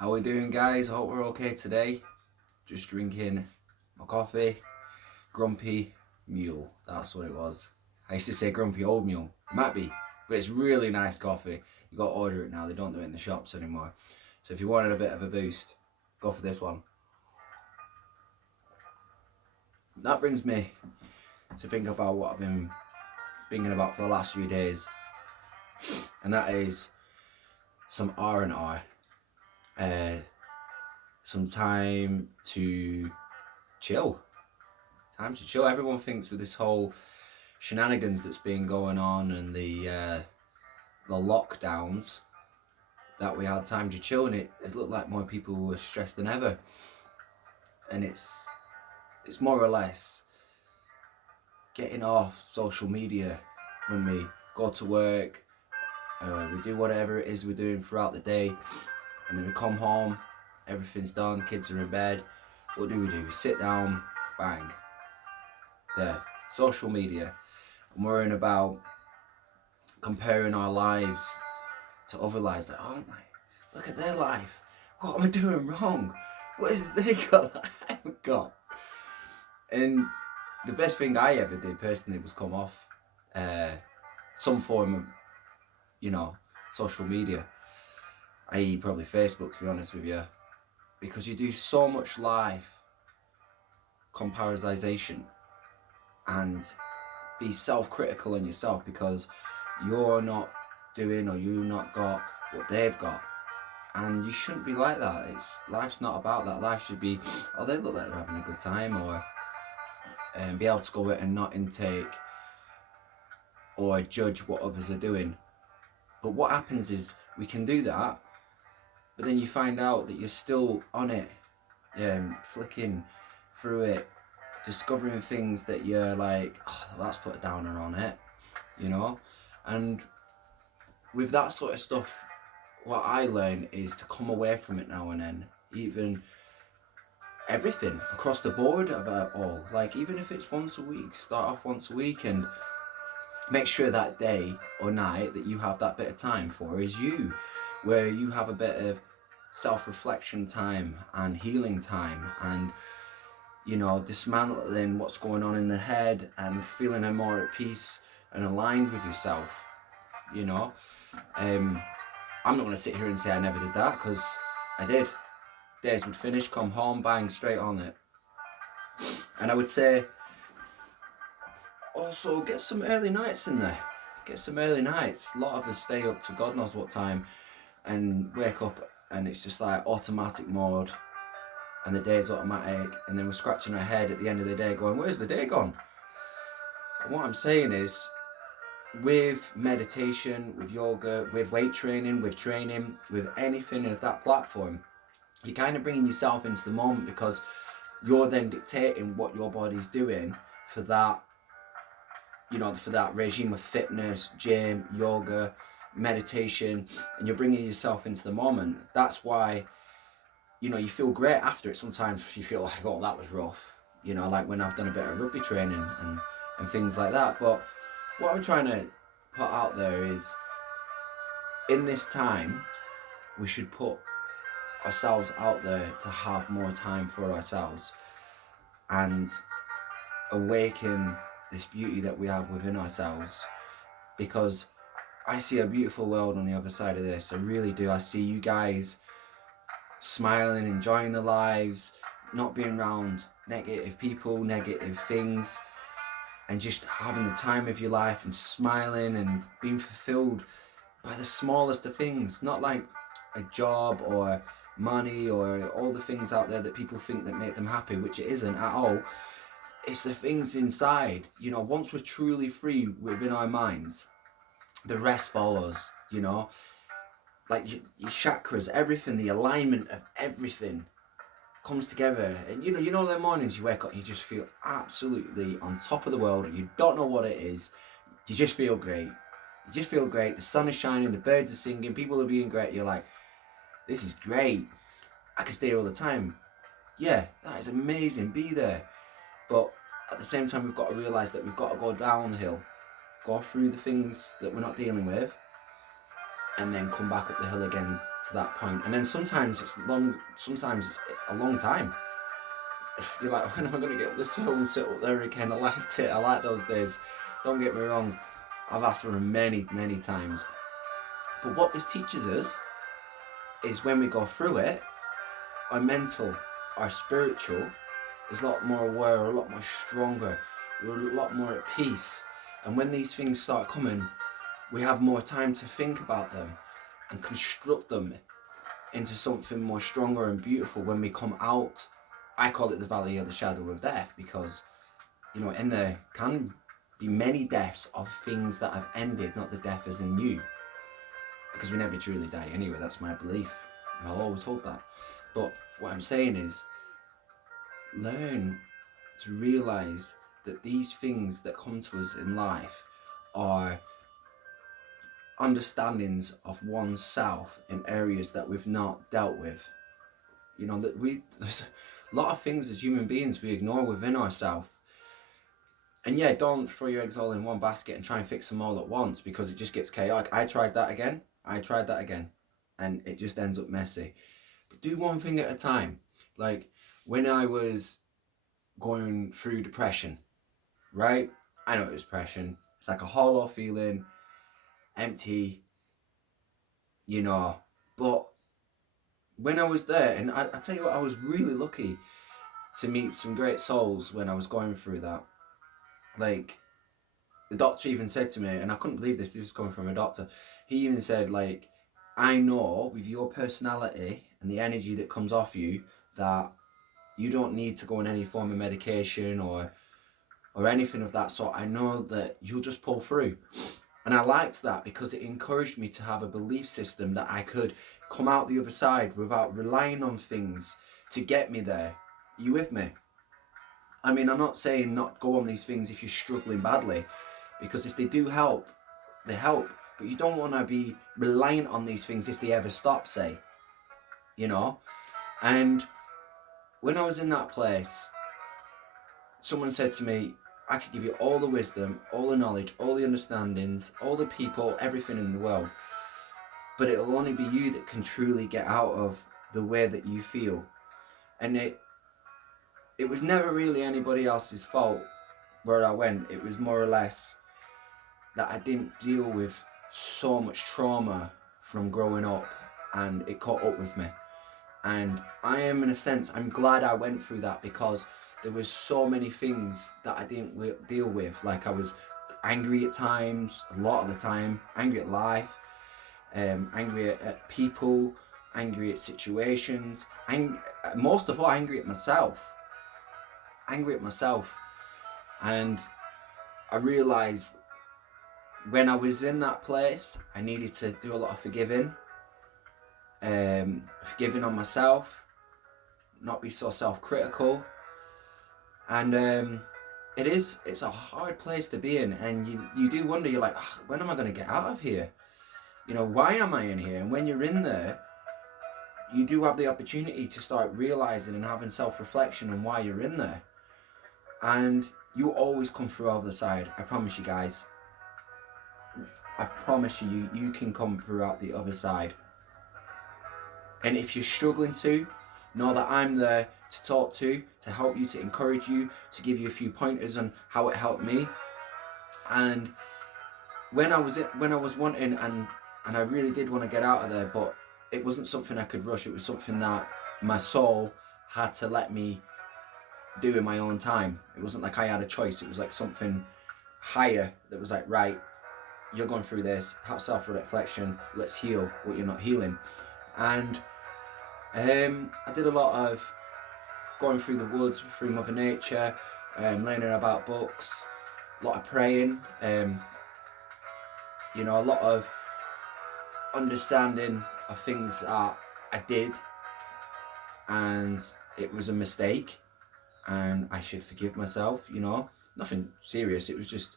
How we doing, guys? I hope we're okay today. Just drinking my coffee. Grumpy Mule, that's what it was. I used to say Grumpy Old Mule. It might be, but it's really nice coffee. You got to order it now. They don't do it in the shops anymore. So if you wanted a bit of a boost, go for this one. That brings me to think about what I've been thinking about for the last few days, and that is some R&R. Some time to chill. Time to chill. Everyone thinks with this whole shenanigans that's been going on and the lockdowns that we had time to chill, and it looked like more people were stressed than ever. And it's more or less getting off social media when we go to work, we do whatever it is we're doing throughout the day, and then we come home, everything's done, kids are in bed. What do? We sit down, bang, there, social media, and worrying about comparing our lives to other lives. Like, oh my, look at their life. What am I doing wrong? What is they got that I haven't got? And the best thing I ever did personally was come off some form of, social media, i.e. probably Facebook, to be honest with you, because you do so much life comparisation and be self-critical on yourself because you're not doing or you've not got what they've got. And you shouldn't be like that. Life's not about that. Life should be, oh, they look like they're having a good time, or be able to go out and not intake or judge what others are doing. But what happens is we can do that, but then you find out that you're still on it, flicking through it, discovering things that you're like, oh, that's put a downer on it, and with that sort of stuff, what I learn is to come away from it now and then, even everything across the board of it all. Like, even if it's once a week, start off once a week and make sure that day or night that you have that bit of time for is you, where you have a bit of self-reflection time and healing time, and dismantling what's going on in the head and feeling more at peace and aligned with yourself. I'm not going to sit here and say I never did that, because I did. Days would finish, come home, bang, straight on it. And I would say also get some early nights in there. Get some early nights. A lot of us stay up to God knows what time and wake up and it's just like automatic mode, and the day's automatic, and then we're scratching our head at the end of the day going, where's the day gone? And what I'm saying is, with meditation, with yoga, with weight training, with training, with anything of that platform, you're kind of bringing yourself into the moment, because you're then dictating what your body's doing for that, for that regime of fitness, gym, yoga, meditation, and you're bringing yourself into the moment. That's why, you feel great after it. Sometimes you feel like, oh, that was rough, like when I've done a bit of rugby training and things like that. But what I'm trying to put out there is, in this time, we should put ourselves out there to have more time for ourselves and awaken this beauty that we have within ourselves, because I see a beautiful world on the other side of this. I really do. I see you guys smiling, enjoying their lives, not being around negative people, negative things, and just having the time of your life and smiling and being fulfilled by the smallest of things. Not like a job or money or all the things out there that people think that make them happy, which it isn't at all. It's the things inside. Once we're truly free within our minds, the rest follows. Like your chakras, everything, the alignment of everything comes together. And the mornings you wake up, you just feel absolutely on top of the world. You don't know what it is. You just feel great. The sun is shining, the birds are singing, people are being great. You're like, this is great. I can stay here all the time. Yeah, that is amazing. Be there. But at the same time, we've got to realise that we've got to go down the hill, go through the things that we're not dealing with, and then come back up the hill again to that point. And then sometimes it's a long time. You're like, when am I going to get up this hill and sit up there again? I liked it. I like those days. Don't get me wrong. I've asked for them many, many times. But what this teaches us is when we go through it, our mental, our spiritual is a lot more aware, a lot more stronger. We're a lot more at peace. And when these things start coming, we have more time to think about them and construct them into something more stronger and beautiful when we come out. I call it the valley of the shadow of death, because, you know, in there can be many deaths of things that have ended, not the death as in you, because we never truly die anyway. That's my belief. I'll always hold that. But what I'm saying is, learn to realize that these things that come to us in life are understandings of oneself in areas that we've not dealt with. You know, that there's a lot of things as human beings we ignore within ourselves. And yeah, don't throw your eggs all in one basket and try and fix them all at once, because it just gets chaotic. I tried that again, and it just ends up messy. But do one thing at a time. Like when I was going through depression, right? I know it was depression. It's like a hollow feeling, empty, you know. But when I was there, and I tell you what, I was really lucky to meet some great souls when I was going through that. Like, the doctor even said to me, and I couldn't believe this is coming from a doctor, he even said, like, I know with your personality and the energy that comes off you that you don't need to go on any form of medication or anything of that sort. I know that you'll just pull through. And I liked that because it encouraged me to have a belief system that I could come out the other side without relying on things to get me there. You with me? I mean, I'm not saying not go on these things if you're struggling badly, because if they do help, they help. But you don't want to be reliant on these things if they ever stop, say. You know? And when I was in that place, someone said to me, I could give you all the wisdom, all the knowledge, all the understandings, all the people, everything in the world, but it'll only be you that can truly get out of the way that you feel. And it was never really anybody else's fault where I went. It was more or less that I didn't deal with so much trauma from growing up, and it caught up with me. And I am, in a sense, I'm glad I went through that, because there was so many things that I didn't deal with. Like, I was angry at times, a lot of the time, angry at life, angry at people, angry at situations, most of all angry at myself. And I realised when I was in that place, I needed to do a lot of forgiving on myself, not be so self-critical. And it's a hard place to be in, and you do wonder, you're like, oh, when am I going to get out of here? You know, why am I in here? And when you're in there, you do have the opportunity to start realizing and having self-reflection on why you're in there. And you always come through over the side. I promise you guys. I promise you, you can come through out the other side. And if you're struggling to, know that I'm there to talk to help you, to encourage you, to give you a few pointers on how it helped me. And when I was wanting, and I really did want to get out of there, but it wasn't something I could rush. It was something that my soul had to let me do in my own time. It wasn't like I had a choice. It was like something higher that was like, right, you're going through this, have self-reflection, let's heal what you're not healing. And I did a lot of going through the woods, through Mother Nature, learning about books, a lot of praying, you know, a lot of understanding of things that I did, and it was a mistake, and I should forgive myself, you know, nothing serious. It was just,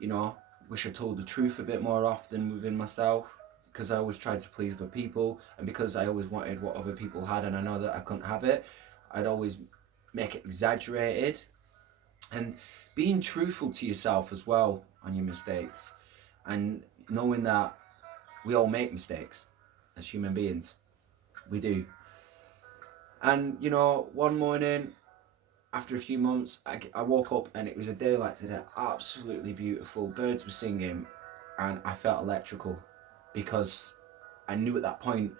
you know, wish I told the truth a bit more often within myself, because I always tried to please other people, and because I always wanted what other people had, and I know that I couldn't have it, I'd always make it exaggerated. And being truthful to yourself as well on your mistakes, and knowing that we all make mistakes, as human beings. We do. And you know, one morning after a few months, I woke up and it was a day like today, absolutely beautiful. Birds were singing and I felt electrical, because I knew at that point,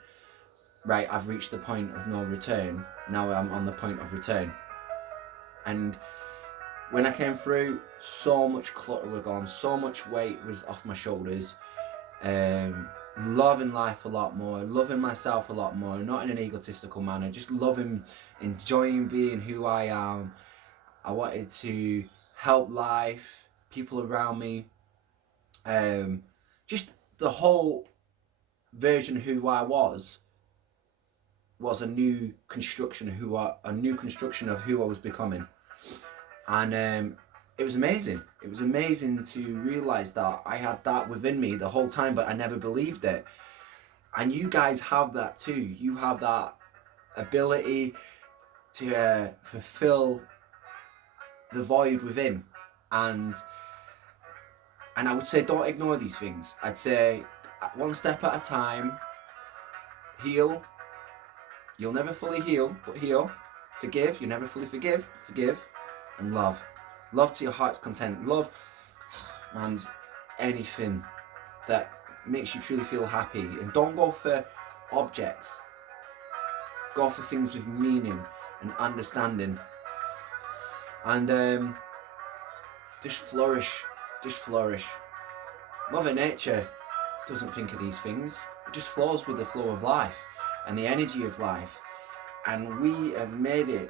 right, I've reached the point of no return. Now I'm on the point of return. And when I came through, so much clutter was gone, so much weight was off my shoulders. Loving life a lot more, loving myself a lot more, not in an egotistical manner, just loving, enjoying being who I am. I wanted to help life, people around me, just the whole version of who I was a new construction of who I was becoming. And it was amazing. It was amazing to realise that I had that within me the whole time, but I never believed it. And you guys have that too. You have that ability to fulfill the void within. And I would say, don't ignore these things. I'd say, one step at a time, heal. You'll never fully heal, but heal. Forgive. You never fully forgive. Forgive. And love. Love to your heart's content. Love, man, anything that makes you truly feel happy. And don't go for objects. Go for things with meaning and understanding. And just flourish. Just flourish. Mother Nature doesn't think of these things. It just flows with the flow of life and the energy of life. And we have made it,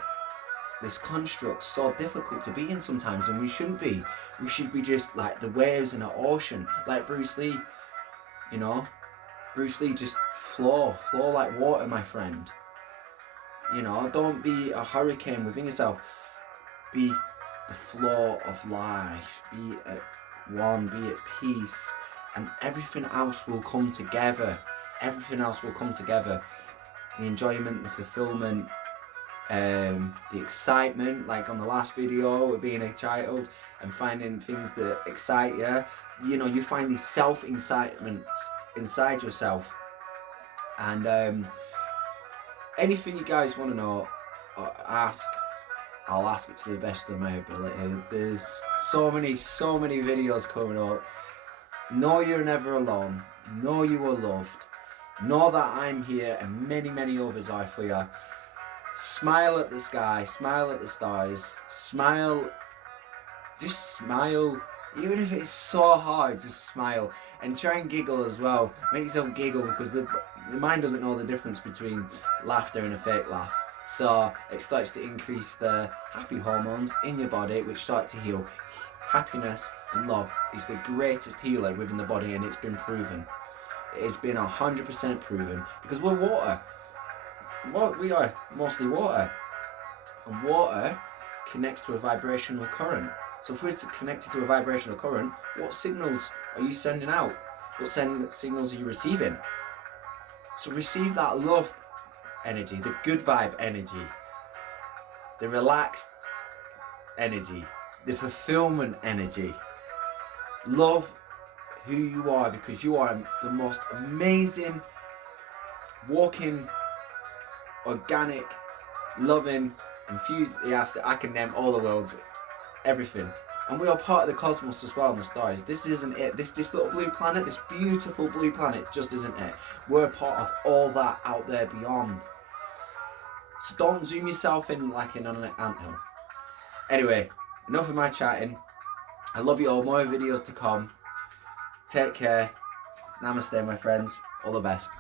this construct, so difficult to be in sometimes, and we shouldn't be. We should be just like the waves in an ocean, like Bruce Lee. You know, Bruce Lee, just flow like water, my friend. You know, don't be a hurricane within yourself. Be the flow of life. Be at one. Be at peace, and everything else will come together. Everything else will come together. The enjoyment, the fulfillment, the excitement, like on the last video with being a child and finding things that excite you. You know, you find these self-incitements inside yourself. And anything you guys want to know or ask, I'll ask it to the best of my ability. There's so many videos coming up. Know you're never alone. Know you are loved. Know that I'm here and many others are for you. Smile at the sky, smile at the stars, smile, just smile. Even if it's so hard, just smile. And try and giggle as well. Make yourself giggle, because the mind doesn't know the difference between laughter and a fake laugh. So it starts to increase the happy hormones in your body, which start to heal. Happiness and love is the greatest healer within the body, and it's been proven. It has been 100% proven, because we're water. We are mostly water, and water connects to a vibrational current. So if we're connected to a vibrational current, what signals are you sending out? What signals are you receiving? So receive that love energy, the good vibe energy, the relaxed energy, the fulfillment energy. Love who you are, because you are the most amazing, walking, organic, loving, enthusiastic. I can name all the worlds, everything. And we are part of the cosmos as well, and the stars. This isn't it. This little blue planet, this beautiful blue planet, just isn't it. We're a part of all that out there beyond. So don't zoom yourself in like in on an anthill. Anyway, enough of my chatting. I love you all. More videos to come. Take care. Namaste, my friends. All the best.